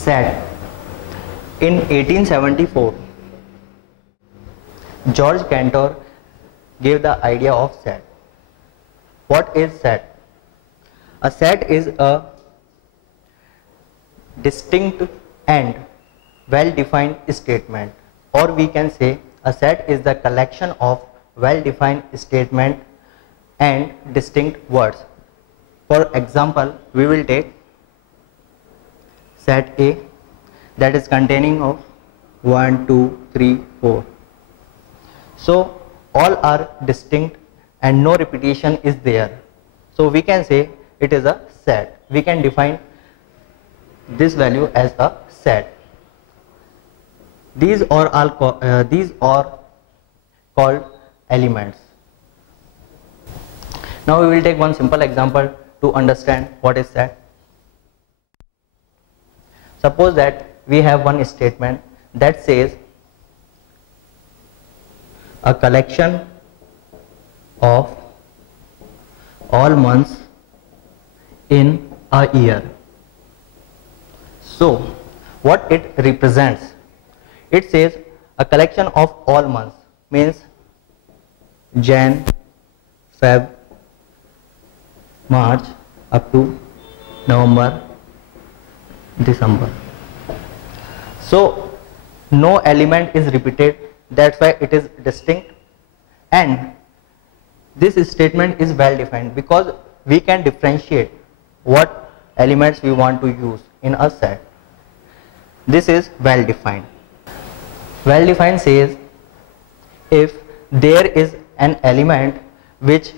Set. In 1874, George Cantor gave the idea of set. What is set? A set is a distinct and well-defined statement, or we can say a set is the collection of well-defined statement and distinct words. For example, we will take set A that is containing of 1, 2, 3, 4. So all are distinct and no repetition is there. So we can say it is a set. We can define this value as a set. These are called elements. Now we will take one simple example to understand what is set. Suppose that we have one statement that says a collection of all months in a year. So what it represents? It says a collection of all months, means Jan, Feb, March up to November, December. So no element is repeated, that's why it is distinct, and this statement is well defined because we can differentiate what elements we want to use in a set. This is well defined. Well defined says if there is an element which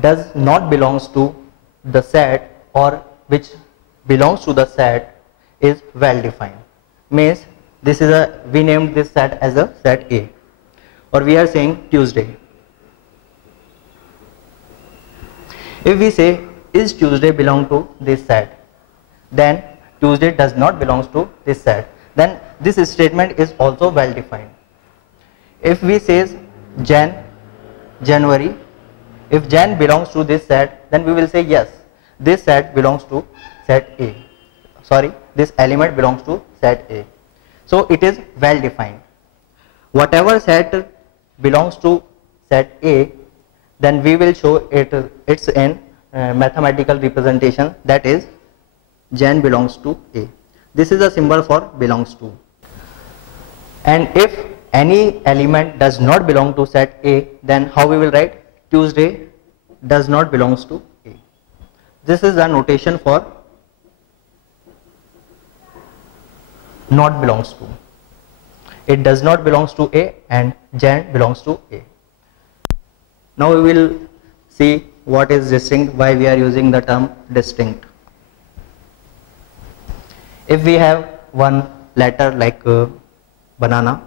does not belongs to the set or which belongs to the set is well defined. Means this is we named this set as a set A, or we are saying Tuesday. If we say is Tuesday belong to this set, then Tuesday does not belongs to this set, then this statement is also well defined. If we say January, if Jan belongs to this set, then we will say yes, this set belongs to set A. Sorry, this element belongs to set A. So it is well defined. Whatever set belongs to set A, then we will show it's in mathematical representation, that is Jan belongs to A. This is a symbol for belongs to. And if any element does not belong to set A, then how we will write? Tuesday does not belongs to A. This is a notation for not belongs to. It does not belongs to A and Jan belongs to A. Now we will see what is distinct, why we are using the term distinct. If we have one letter like banana,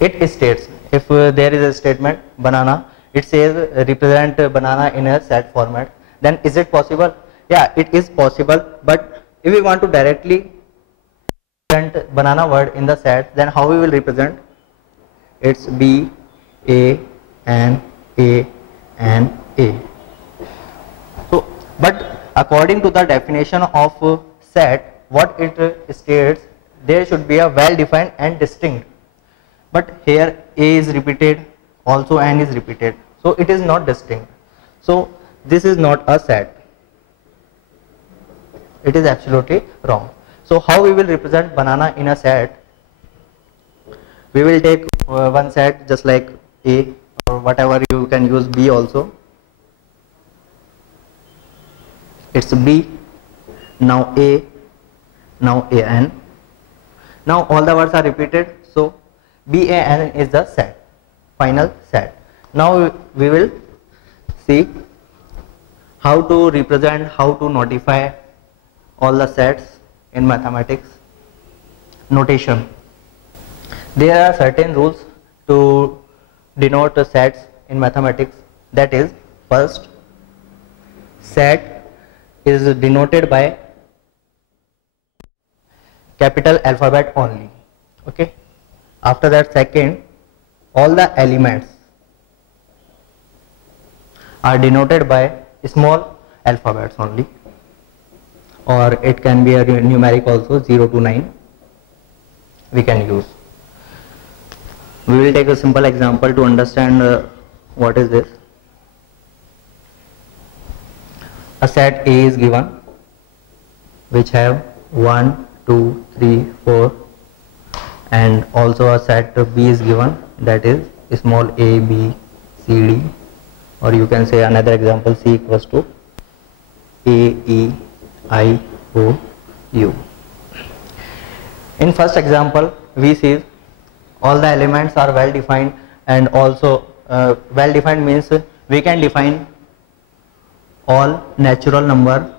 it states, if there is a statement banana, it says represent banana in a set format, then is it possible? Yeah, it is possible, but if we want to directly represent banana word in the set, then how we will represent? It's B, A, and A, and A. So, but according to the definition of set, what it states, there should be a well defined and distinct. But here A is repeated, also N is repeated, so it is not distinct. So this is not a set. It is absolutely wrong. So how we will represent banana in a set? We will take one set just like A, or whatever you can use B also. It's B, now A, now AN. Now all the words are repeated, so BAN is the set, final set. Now we will see how to represent, how to notify all the sets in mathematics. Notation. There are certain rules to denote the sets in mathematics. That is, first, set is denoted by capital alphabet only. Okay. After that, second, all the elements are denoted by small alphabets only, or it can be a numeric also, 0 to 9 we can use. We will take a simple example to understand what is this. A set A is given which have 1, 2, 3, 4, and also a set B is given, that is small a, b, c, d, or you can say another example, C equals to A, E, I, O, U. In first example we see all the elements are well defined, and also well defined means we can define all natural number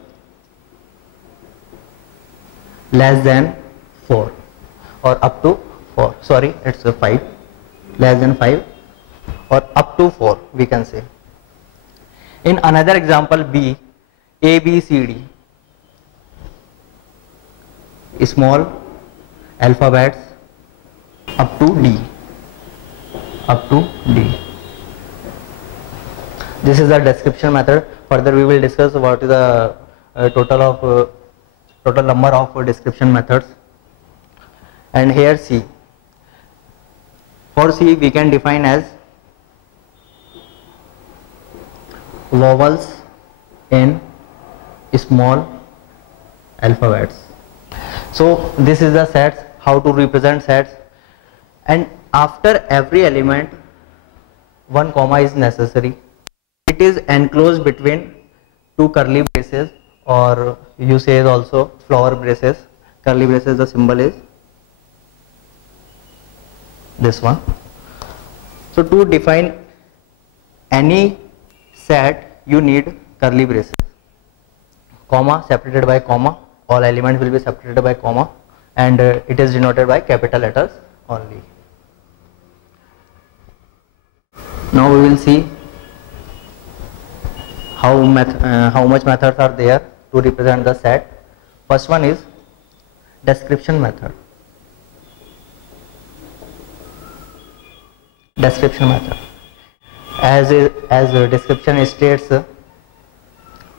less than 4 or up to 4, sorry it's 5, less than 5 or up to 4 we can say. In another example B, A, B, C, D, small alphabets up to D, up to D. This is the description method. Further we will discuss what is the total number of description methods. And here C, for C we can define as vowels in small alphabets. So this is the sets, how to represent sets, and after every element one comma is necessary. It is enclosed between two curly braces, or you say also flower braces. Curly braces, the symbol is this one. So to define any set you need curly braces, comma separated by comma, all elements will be separated by comma, and it is denoted by capital letters only. Now we will see how much methods are there to represent the set. First one is description method. Description method, as a description states,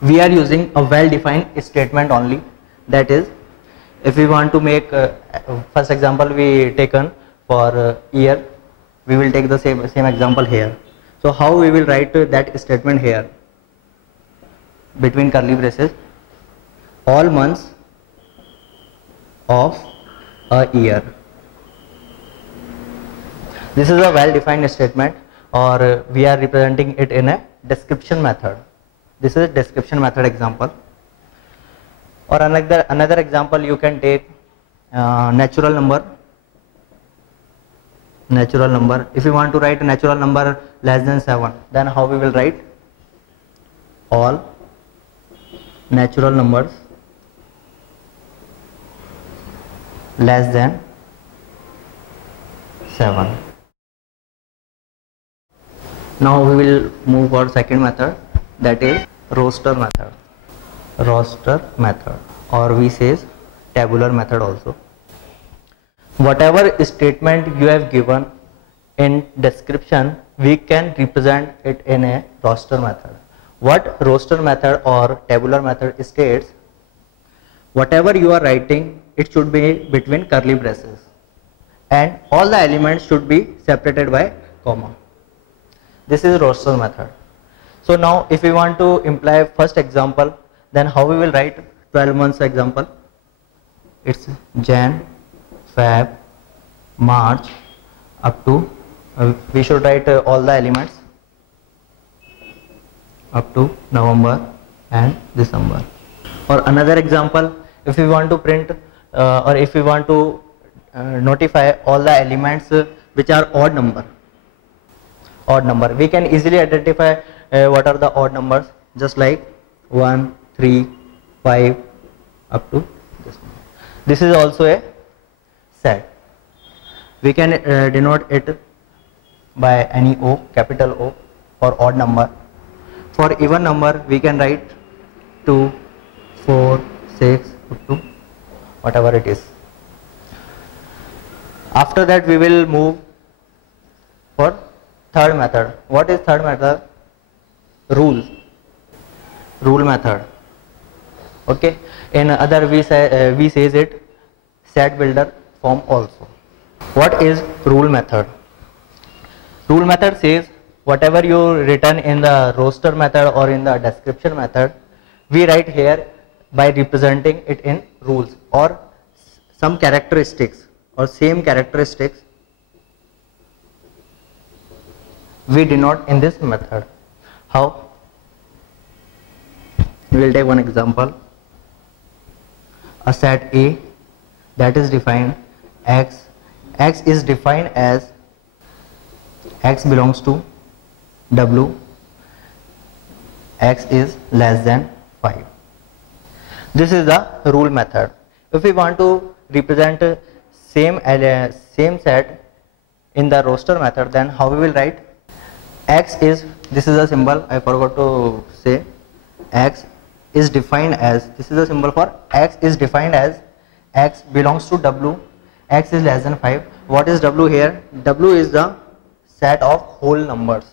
we are using a well defined statement only. That is, if we want to make first example we taken for year, we will take the same example here. So how we will write that statement here? Between curly braces, all months of a year. This is a well defined statement, or we are representing it in a description method. This is a description method example. Or another example you can take natural number. Natural number, if you want to write a natural number less than 7, then how we will write? All natural numbers less than 7. Now we will move for second method, that is roster method. Roster method, or we say tabular method also. Whatever statement you have given in description, we can represent it in a roster method. What roster method or tabular method states, whatever you are writing, it should be between curly braces, and all the elements should be separated by comma. This is roster method. So now if we want to imply first example, then how we will write 12 months example? It's Jan, Feb, March up to we should write all the elements up to November and December. Or another example, if we want to print or if we want to notify all the elements which are odd number, we can easily identify what are the odd numbers, just like 1, 3, 5 up to this number. This is also a set. We can denote it by any O, capital O, for odd number. For even number we can write 2, 4, 6 up to whatever it is. After that we will move for third method. What is third method? Rule. rule method. Okay, in other we says it set builder form also. What is rule method? Rule method says whatever you written in the roster method or in the description method, we write here by representing it in rules or some characteristics or same characteristics we denote in this method. How? We will take one example. A set A that is defined x. X is defined as x belongs to W. X is less than 5. This is the rule method. If we want to represent same set in the roster method, then how we will write? X is, this is a symbol I forgot to say, x is defined as, this is a symbol for x is defined as x belongs to W, x is less than 5. What is W here? W is the set of whole numbers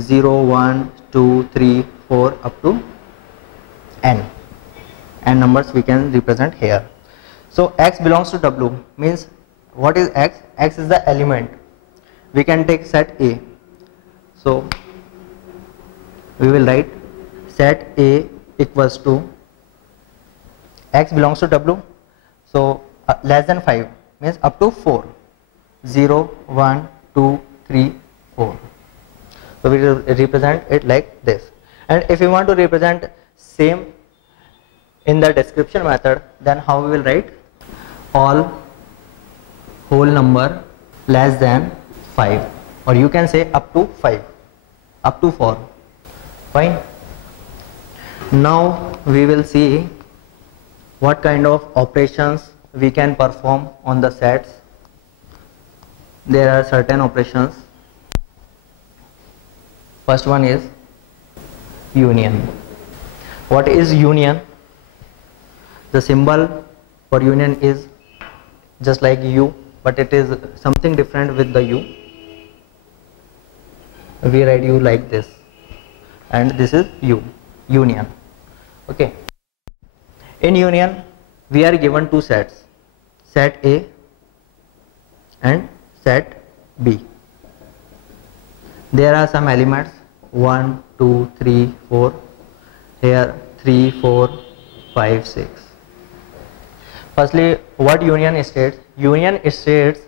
0, 1, 2, 3, 4 up to n. And numbers we can represent here. So x belongs to W means what is x? X is the element. We can take set A. So we will write set A equals to x belongs to W. So less than 5 means up to 4. 0, 1, 2, 3, 4. So we will represent it like this. And if we want to represent same in the description method, then how we will write? All whole number less than 5, or you can say up to 5, up to 4. Fine. Now we will see what kind of operations we can perform on the sets. There are certain operations. First one is union. What is union? The symbol for union is just like U, but it is something different with the U. We write U like this, and this is U, union. Okay. In union, we are given two sets, set A and set B. There are some elements 1, 2, 3, 4. Here 3, 4, 5, 6. Firstly, what union states? Union states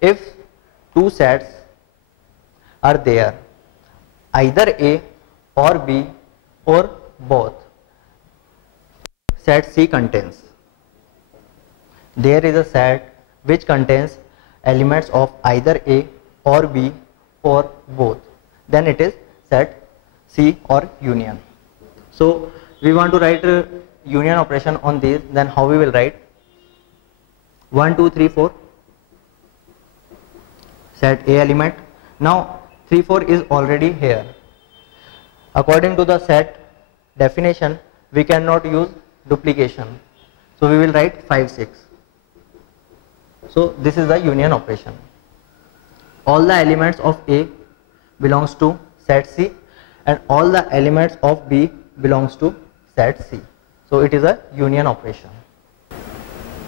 if two sets are there, either A or B or both. Set C contains. There is a set which contains elements of either A or B or both. Then it is set C or union. So we want to write a union operation on these. Then how we will write? 1, 2, 3, 4. Set A element. Now 3, 4 is already here. According to the set definition, we cannot use duplication. So we will write 5, 6. So this is the union operation. All the elements of A belongs to set C and all the elements of B belongs to set C. So it is a union operation.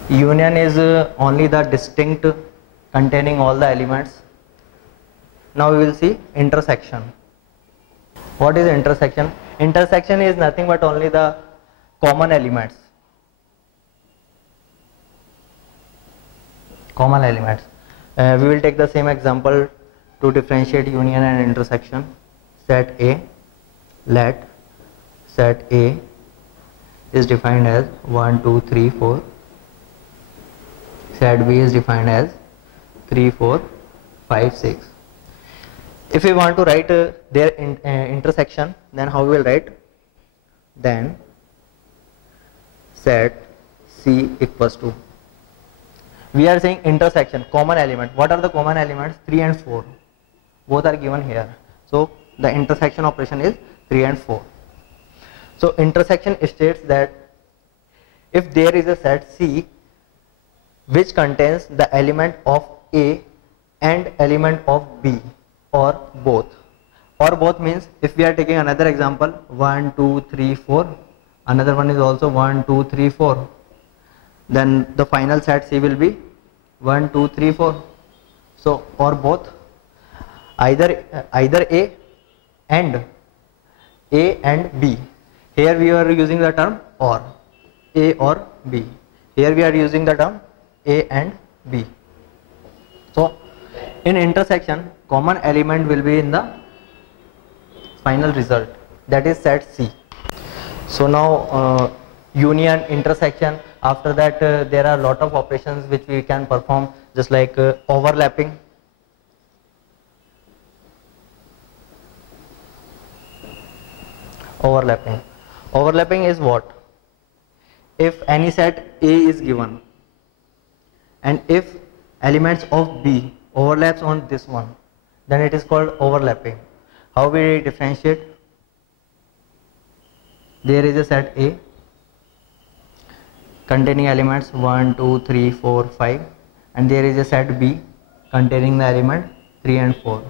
Union is only the distinct containing all the elements. Now we will see intersection. What is intersection? Intersection is nothing but only the common elements. Common elements. We will take the same example to differentiate union and intersection. Set A, let set A is defined as 1, 2, 3, 4. Set B is defined as 3, 4, 5, 6. If we want to write their intersection, then how we will write? Then set C equals to, we are saying intersection, common element. What are the common elements? 3 and 4. Both are given here. So the intersection operation is 3 and 4. So intersection states that if there is a set C which contains the element of A and element of B or both, or both means if we are taking another example 1 2 3 4, another one is also 1 2 3 4, then the final set C will be 1 2 3 4. So or both, either A and B. Here we are using the term or, A or B. Here we are using the term A and B. So in intersection, common element will be in the final result, that is set C. So now union, intersection, after that there are lot of operations which we can perform, just like overlapping. Overlapping is what? If any set A is given and if elements of B overlaps on this one, then it is called overlapping. How we differentiate? There is a set A containing elements 1 2 3 4 5, and there is a set B containing the element 3 and 4.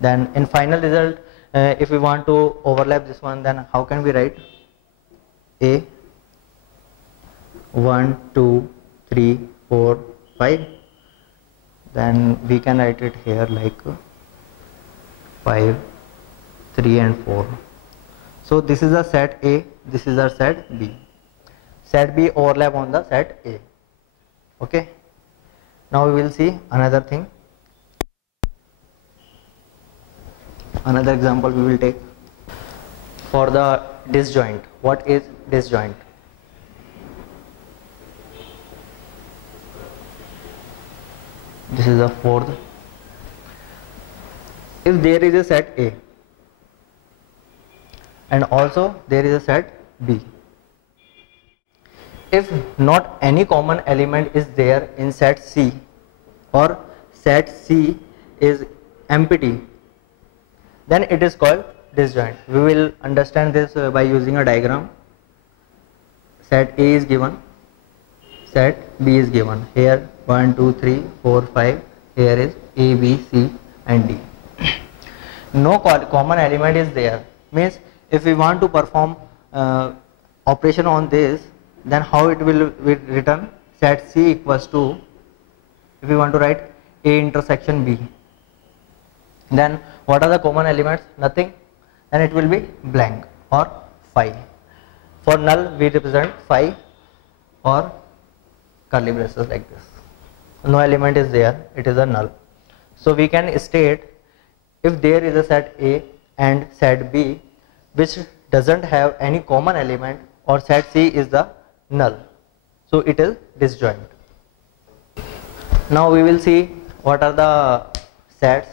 Then in final result, if we want to overlap this one, then how can we write? A 1 2 3 4 5, then we can write it here like 5 3 and 4. So this is a set A, this is our set B. Set B overlap on the set A. Okay, now we will see another thing. Another example we will take for the disjoint. What is disjoint? This is the fourth. If there is a set A and also there is a set B, if not any common element is there in set C, or set C is empty, then it is called disjoint. We will understand this by using a diagram. Set A is given, set B is given. Here 1 2 3 4 5, here is A B C and D. No common element is there, means if we want to perform operation on this, then how it will be written? Set C equals to, if we want to write A intersection B, then what are the common elements? Nothing. Then it will be blank or phi. For null we represent phi or curly braces like this. No element is there, it is a null. So we can state, if there is a set A and set B which doesn't have any common element, or set C is the null, so it is disjoint. Now we will see what are the sets.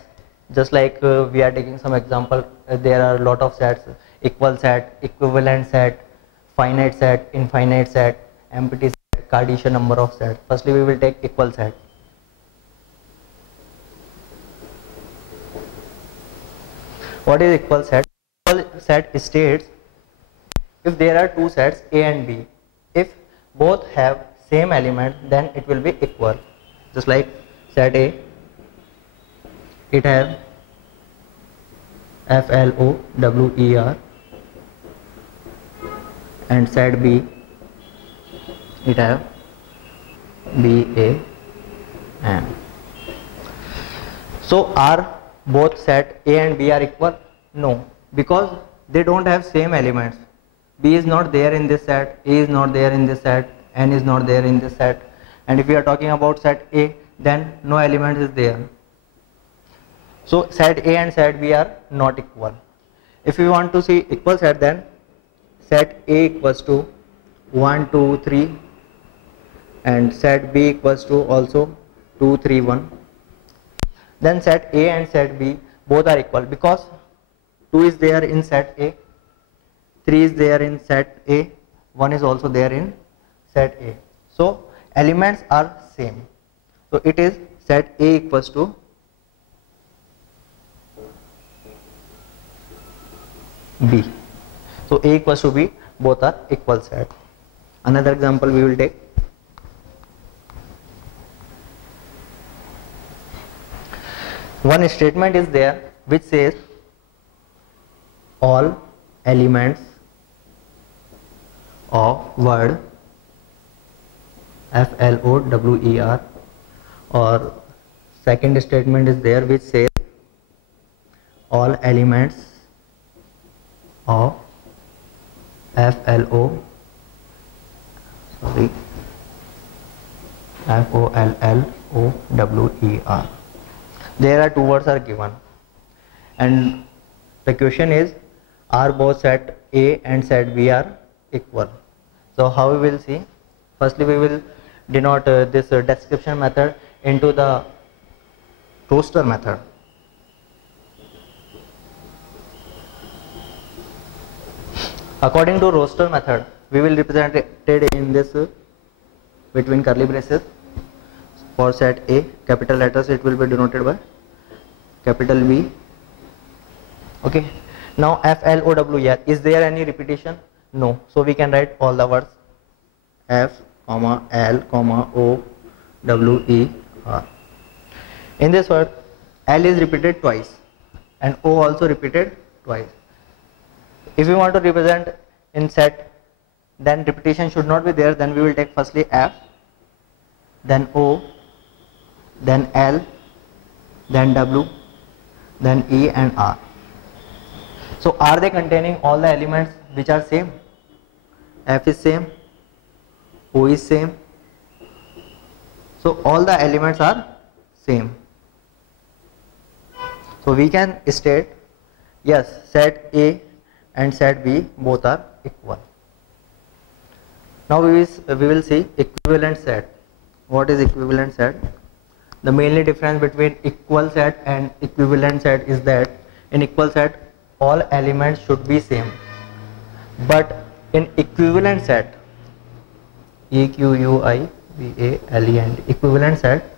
Just like we are taking some example, there are a lot of sets: equal set, equivalent set, finite set, infinite set, empty set, Cartesian number of sets. Firstly we will take equal set. What is equal set? Equal set states if there are two sets A and B, if both have same element, then it will be equal. Just like set A, it has FLOWER, and set B, it has BAN. So are both set A and B are equal? No, because they don't have same elements. B is not there in this set, A is not there in this set, N is not there in this set. And if we are talking about set A, then no element is there. So set A and set B are not equal. If we want to see equal set, then set A equals to 1 2 3 and set B equals to also 2 3 1. Then set A and set B both are equal, because 2 is there in set A, 3 is there in set A, 1 is also there in set A. So elements are same. So it is set A equals to B. So A equals to B, both are equal set. Another example we will take. One statement is there which says all elements of word FLOWER, or second statement is there which says all elements of FOLLOWER. There are two words are given, and the question is, are both set A and set B are equal? So how we will see? Firstly, we will denote this description method into the roster method. According to roster method, we will represent it in this between curly braces. For set A, capital letters, it will be denoted by capital B. Okay. Now FLOWER, is there any repetition? No. So we can write all the words F, L, O, W, E, R. In this word, L is repeated twice and O also repeated twice. If we want to represent in set, then repetition should not be there. Then we will take firstly F, then O, then L, then W, then E and R. So are they containing all the elements which are same? F is same, O is same. So all the elements are same. So we can state, yes, set A and set B both are equal. Now we will see equivalent set. What is equivalent set? The mainly difference between equal set and equivalent set is that in equal set all elements should be same, but in equivalent set, EQUIVALENT, equivalent set,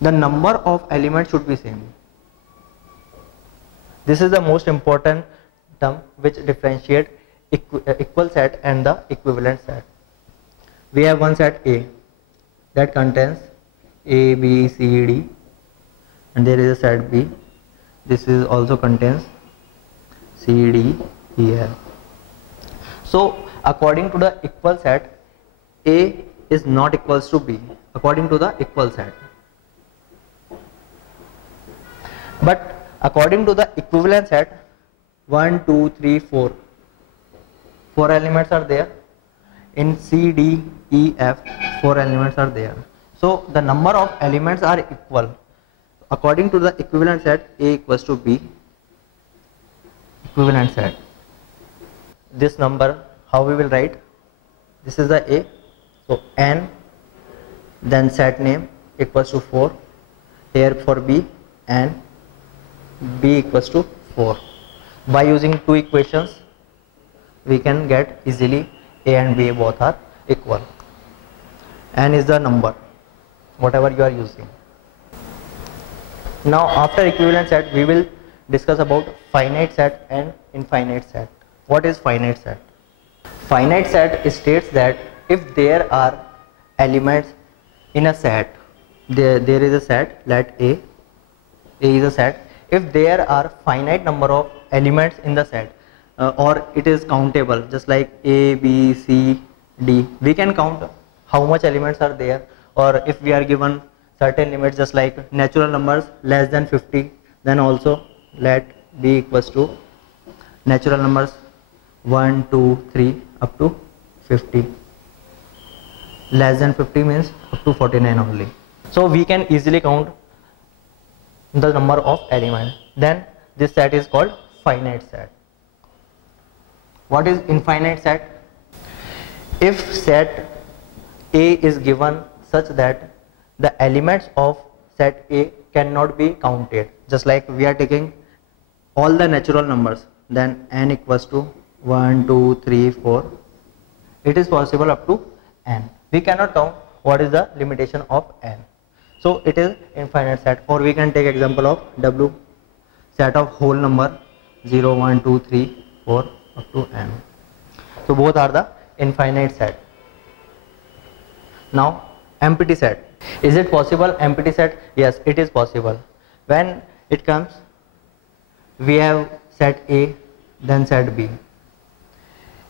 the number of elements should be same. This is the most important term which differentiate equal set and the equivalent set. We have one set A that contains A, B, C, D, and there is a set B. This is also contains C, D, E, F. So according to the equal set, A is not equals to B according to the equal set. But according to the equivalent set, 1, 2, 3, 4. 4 elements are there. In C, D, E, F, 4 elements are there. So the number of elements are equal. According to the equivalent set, A equals to B. Equivalent set. This number, how we will write? This is the A. So N, then set name equals to 4. Here for B, and B equals to 4. By using two equations, we can get easily A and B both are equal. N is the number, whatever you are using. Now after equivalent set, we will discuss about finite set and infinite set. What is finite set? Finite set states that if there are elements in a set, there is a set, let A is a set. If there are finite number of elements in the set, or it is countable, just like A, B, C, D, we can count how much elements are there. Or if we are given certain limits, just like natural numbers less than 50, then also let B equals to natural numbers 1, 2, 3 up to 50. Less than 50 means up to 49 only. So we can easily count the number of elements. Then this set is called finite set. What is infinite set? If set A is given such that the elements of set A cannot be counted, just like we are taking all the natural numbers, then n equals to 1, 2, 3, 4. It is possible up to n. We cannot count what is the limitation of n. So it is infinite set. Or we can take example of W, set of whole number 0, 1, 2, 3, 4 up to n. So both are the infinite set. Now empty set. Is it possible empty set? Yes, it is possible. When it comes, we have set A, then set B.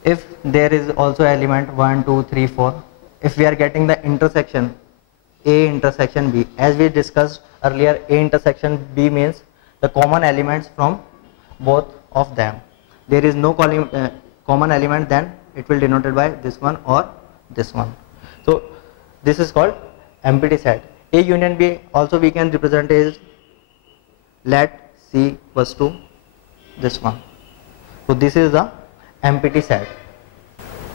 If there is also element 1, 2, 3, 4, if we are getting the intersection A intersection B, as we discussed earlier, A intersection B means the common elements from both of them. There is no common element, then it will denoted by this one or this one. So this is called empty set. A union B also we can represent as let C equals to this one. So this is the empty set.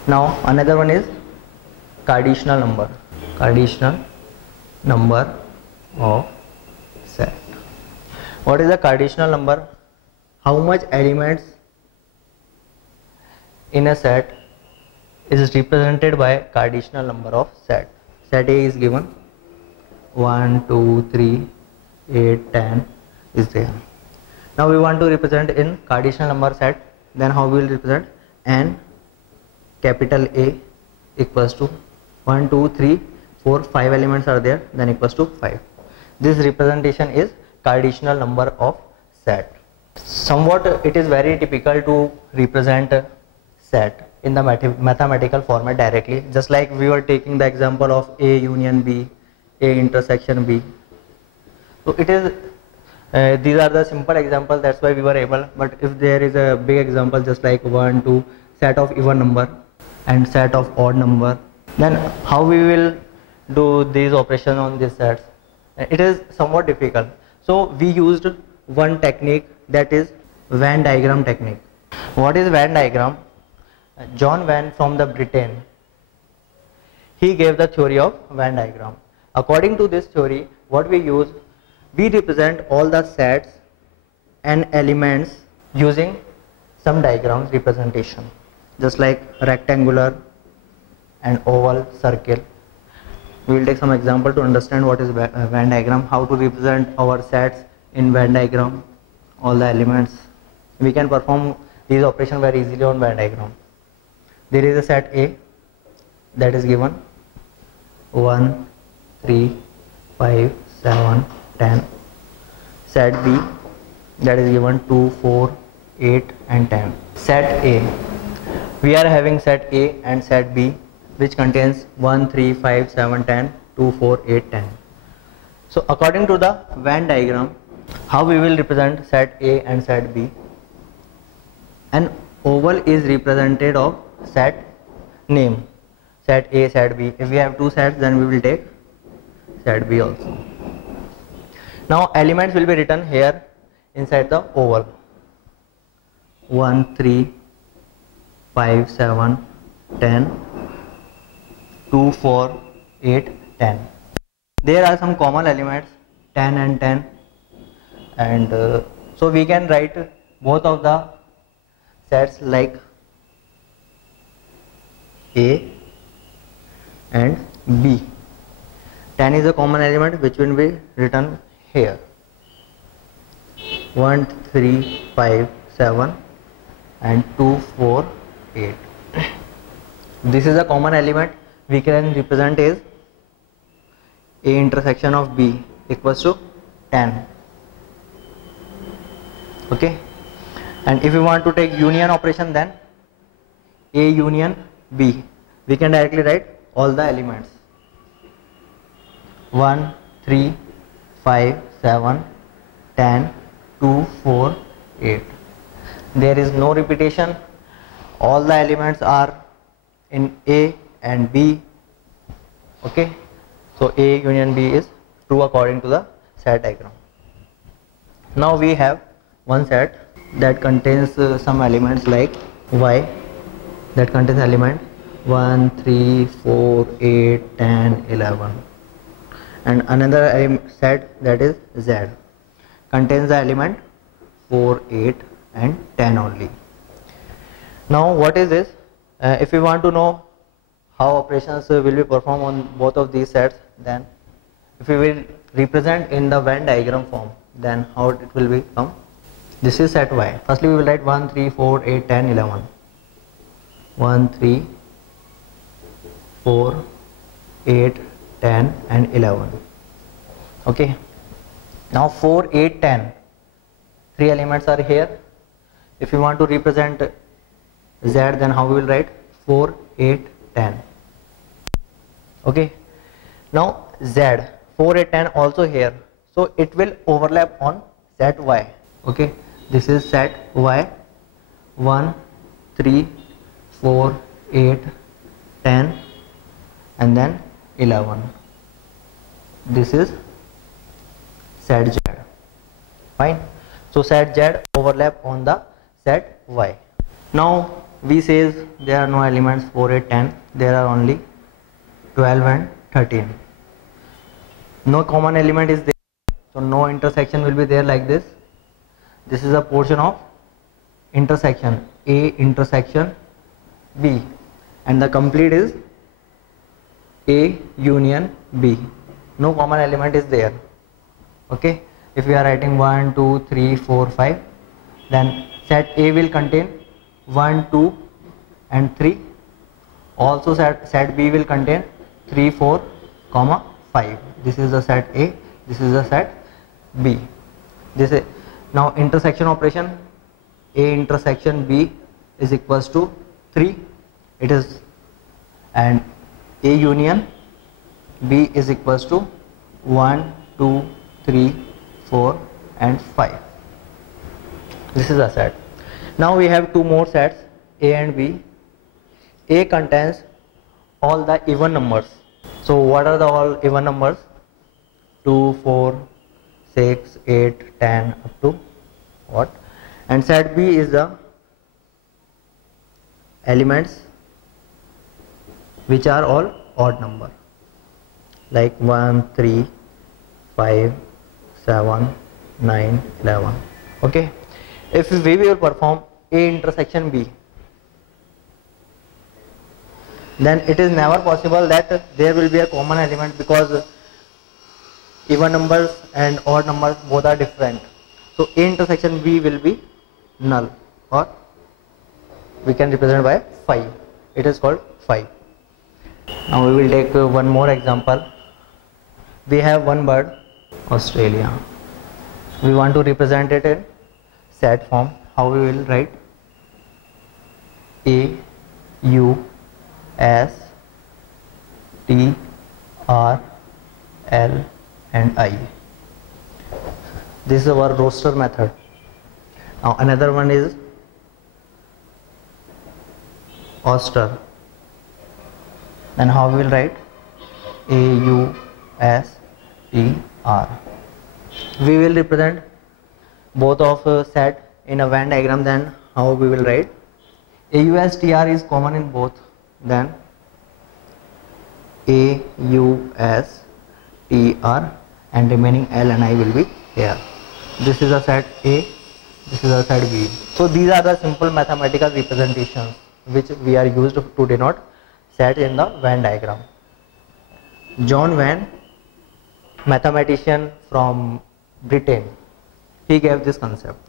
Now another one is Cardassian number. Cardassian number of set. What is the Cardassian number? How much elements in a set is represented by Cardassian number of set. Set A is given 1, 2, 3, 8, 10 is there. Now we want to represent in Cardassian number set. Then how we will represent? N capital A equals to 1, 2, 3, 4, 5 elements are there, then equals to 5. This representation is Cardassian number of set. Somewhat it is very typical to represent a set in the mathematical format directly, just like we were taking the example of A union B, A intersection B. So it is these are the simple examples, that's why we were able. But if there is a big example just like 1, 2, set of even number and set of odd number, then how we will do these operations on these sets? It is somewhat difficult. So we used one technique, that is Venn diagram technique. What is Venn diagram? John Venn from the Britain, he gave the theory of Venn diagram. According to this theory, what we use, we represent all the sets and elements using some diagrams representation, just like rectangular and oval, circle. We will take some example to understand what is Venn diagram, how to represent our sets in Venn diagram, all the elements. We can perform these operations very easily on Venn diagram. There is a set A that is given 1, 3, 5, 7, 10. Set B that is given 2, 4, 8 and 10. Set A, we are having set A and set B which contains 1, 3, 5, 7, 10, 2, 4, 8, 10. So according to the Venn diagram, how we will represent set A and set B? An oval is represented of set name, set A, set B. If we have two sets, then we will take set B also. Now elements will be written here inside the oval. 1, 3, 5, 7, 10, 2, 4, 8, 10. There are some common elements 10 and 10, and so we can write both of the sets like A and B. 10 is a common element which will be written here. 1, 3, 5, 7 and 2, 4, 8. This is a common element we can represent as A intersection of B equals to 10. Okay, and if we want to take union operation, then A union B, we can directly write all the elements 1, 3, 5, 7, 10, 2, 4, 8. There is no repetition, all the elements are in A and B. Okay, so A union B is true according to the set diagram. Now we have one set that contains some elements like Y, that contains element 1, 3, 4, 8, 10, 11, and another set that is Z, contains the element 4, 8 and 10 only. Now what is this? If we want to know how operations will be performed on both of these sets, then if we will represent in the Venn diagram form, then how it will become? This is set Y. Firstly we will write 1, 3, 4, 8, 10, 11. 1, 3, 4, 8, 10 and 11. Okay, now 4, 8, 10, three elements are here. If you want to represent Z, then how we will write? 4, 8, 10. Okay. Now Z, 4, 8, 10 also here. So it will overlap on set Y. Okay. This is set Y. 1, 3, 4, 8, 10, and then 11. This is set Z. Fine. So set Z overlap on the set Y. Now V says there are no elements 4, 8, 10. There are only 12 and 13. No common element is there. So no intersection will be there like this. This is a portion of intersection, A intersection B, and the complete is A union B. No common element is there. Okay. If we are writing 1, 2, 3, 4, 5, then set A will contain 1, 2 and 3. Also set B will contain 3, 4, 5. This is the set A, this is the set B. This is now intersection operation. A intersection B is equals to 3. It is, and A union B is equals to 1, 2, 3, 4 and 5. This is a set. Now we have two more sets, A and B. A contains all the even numbers. So what are the all even numbers? 2, 4, 6, 8, 10 up to what? And set B is the elements which are all odd number, like 1, 3, 5, 7, 9, 11. Okay. If we will perform A intersection B, then it is never possible that there will be a common element, because even numbers and odd numbers both are different. So A intersection B will be null, or we can represent by 5. It is called 5. Now we will take one more example. We have one bird, Australia. We want to represent it in set form. How we will write? A U S T R L and I. This is our roster method. Now another one is Auster. Then how we will write? A U S T R. We will represent both of set in a Venn diagram. Then how we will write? A U S T R is common in both. Then A U S T R and remaining L and I will be here. This is a set A, this is a set B. So these are the simple mathematical representations which we are used to denote set in the Venn diagram. John Venn, mathematician from Britain, he gave this concept.